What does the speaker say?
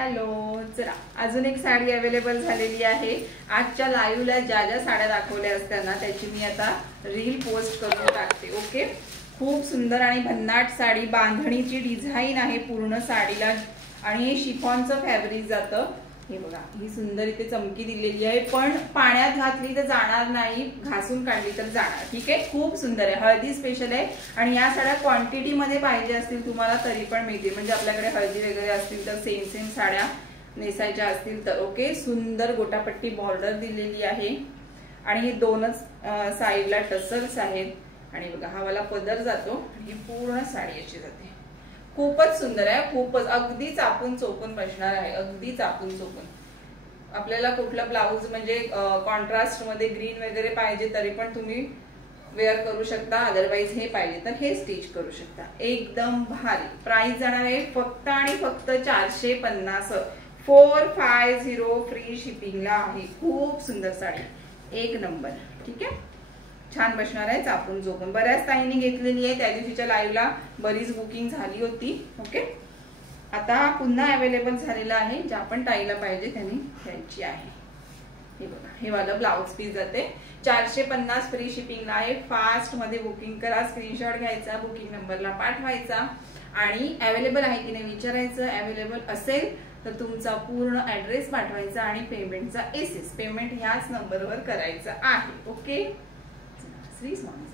Hello, चला अजून एक साडी अवेलेबल झालेली आहे। आजच्या लाईव्हला ज्या ज्या साड्या दाखवल्या असत्या ना त्याची मी आता रील पोस्ट करून टाकते। ओके, खूप सुंदर आणि भन्नाट साडी, बांधणीची डिझाइन आहे पूर्ण साडीला आणि हे शिफॉनचं फॅब्रिक जातं। हे बघा, ही सुंदर इथे चमकी दिलेली आहे, पण पाण्यात घातली तर जाणार नाही, घासून काढली तर जाणार। ठीक आहे, खूप सुंदर आहे, हळदी स्पेशल आहे आणि या साड्या क्वांटिटी मध्ये पाहिजे असतील तुम्हाला तरी पण मिळतील, म्हणजे आपल्याकडे हळदी वगैरे असतील तर सेम सेम साड्या नेसायच्या असतील तर। ओके, सुंदर गोटापट्टी बॉर्डर दिलेली आहे आणि हे दोनच साइडला टसल्स आहेत आणि बघा हा वाला पदर जातो आणि पूर्ण साडी अशी जाते। खूपच सुंदर आहे, खूपच अगदी चापून चोपून बसणार आहे, अगदी चापून चोपून। आपल्याला कुठला ब्लाउज म्हणजे कॉन्ट्रास्ट मध्ये ग्रीन वगैरे पाहिजे तरी पण तुम्ही वेअर करू शकता, अदरवाइज हे पाहिजे तर हे स्टिच करू शकता। एकदम भारी। प्राइस जाणार आहे फक्त आणि फक्त 450, 450 फ्री शिपिंगला आहे। खूप सुंदर साडी, एक नंबर। ठीक आहे, छान बसणार आहे, चापून चोपून। बऱ्याच ताईंनी घेतलेली आहे, त्या दिवशीच्या लाईव्हला बरीच बुकिंग झाली होती। ओके, आता पुन्हा अवेलेबल झालेला आहे, ज्या पण ताईला पाहिजे त्यांनी घ्यायची आहे। हे बघा, हे वाला ब्लाउज पीस जाते 450 फ्री शिपिंगला आहे। फास्ट मध्ये बुकिंग करा, स्क्रीनशॉट घ्यायचा, बुकिंग नंबरला पाठवायचा आणि अवेलेबल आहे की नाही विचारायचं। अवेलेबल असेल तर तुमचा पूर्ण ऍड्रेस पाठवायचा आणि पेमेंटचा एसएस पेमेंट ह्याच नंबरवर करायचा आहे। ओके, श्री स्वामी।